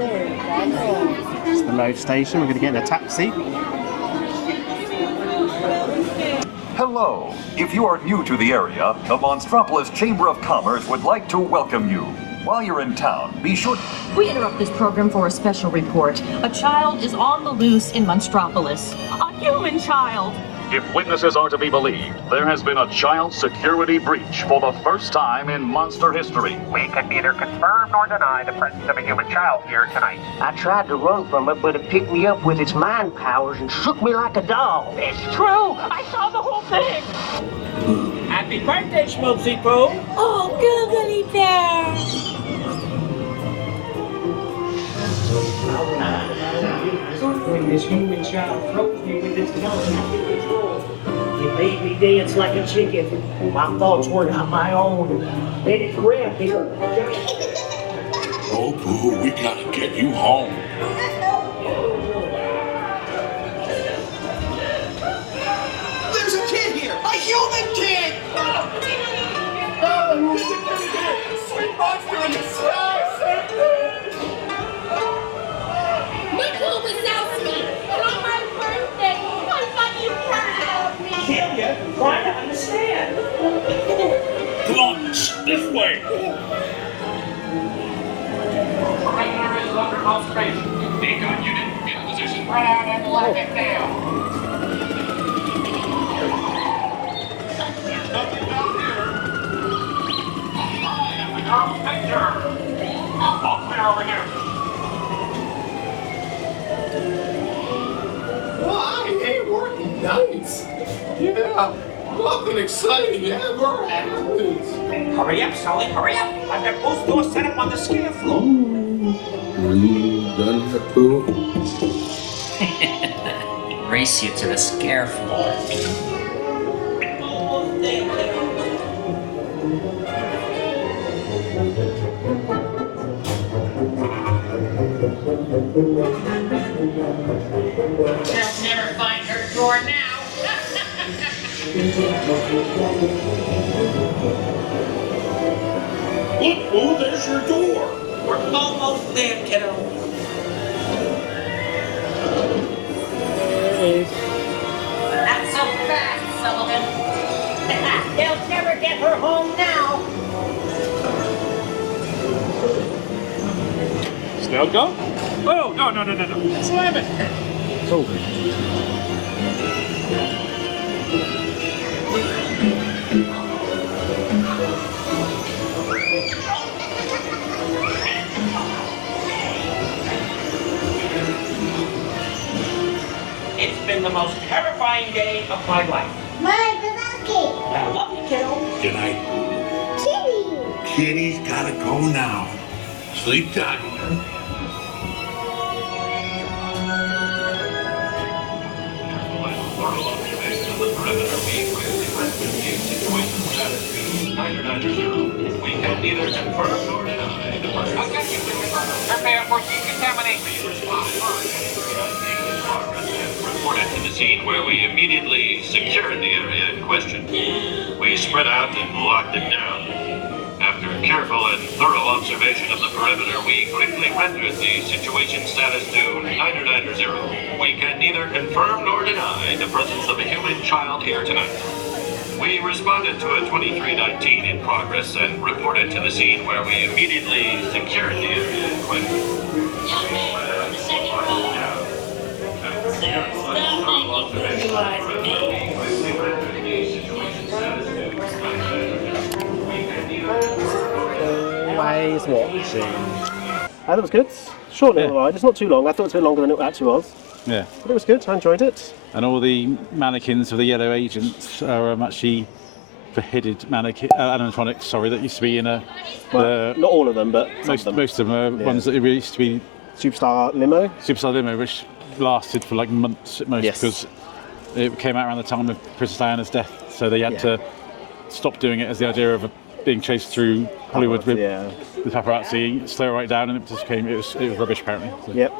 It's the load station. We're going to get in a taxi. Hello. If you are new to the area, the Monstropolis Chamber of Commerce would like to welcome you. While you're in town, be sure... We interrupt this program for a special report. A child is on the loose in Monstropolis. A human child. If witnesses are to be believed, there has been a child security breach for the first time in monster history. We can neither confirm nor deny the presence of a human child here tonight. I tried to run from it, but it picked me up with its mind powers and shook me like a doll. It's true. I saw the whole thing. Happy birthday, Schmoozy Poo. Oh, googly bear. When this human child froze me with its tongue out of control, it made me dance like a chicken. My thoughts were not my own. Then it grabbed me. Oh, Pooh, we gotta get you home. There's a kid here! A human kid! Oh, there's a kid here! Sweet monster in the sky! Trying to understand. Come on, this way. Perimeter is under observation. Decon unit in position. Right out and lock it down. There's nothing down here. I am the Colonel Victor. All clear over here. Well, I hate working nights. Yeah, nothing exciting ever happens. Hurry up, Sulley, hurry up. I've got both doors set up on the scare floor. We done that, Pooh? Race you to the scare floor. Almost there. They'll never find her door now. Look, Pooh, there's your door. We're almost there, kiddo. Not so fast, Sullivan. They'll never get her home now. Still go? Oh, no. Slam it. Oh. It's been the most terrifying day of my life. My Babaki. I love you, kiddo. Good night. Kitty. Kitty's gotta go now. Sleep tight. We can neither confirm nor deny the person. Prepare for decontamination. Reported to the scene where we immediately secured the area in question. We spread out and locked it down. After careful and thorough observation of the perimeter, we quickly rendered the situation status to 9990. We can neither confirm nor deny the presence of a human child here tonight. We responded to a 2319 in progress and reported to the scene where we immediately secured the area in question. Always watching. That was good. Short little ride. It's not too long. I thought it was a bit longer than it actually was. Yeah. But it was good. I enjoyed it. And all the mannequins of the yellow agents are actually beheaded animatronics, sorry, that used to be in a... Well, not all of them, but most of them are ones that used to be... Superstar Limo, which lasted for like months at most, because it came out around the time of Princess Diana's death, so they had to stop doing it as the idea of being chased through Hollywood with paparazzi, slow it right down, and it just came. It was rubbish apparently. So. Yep.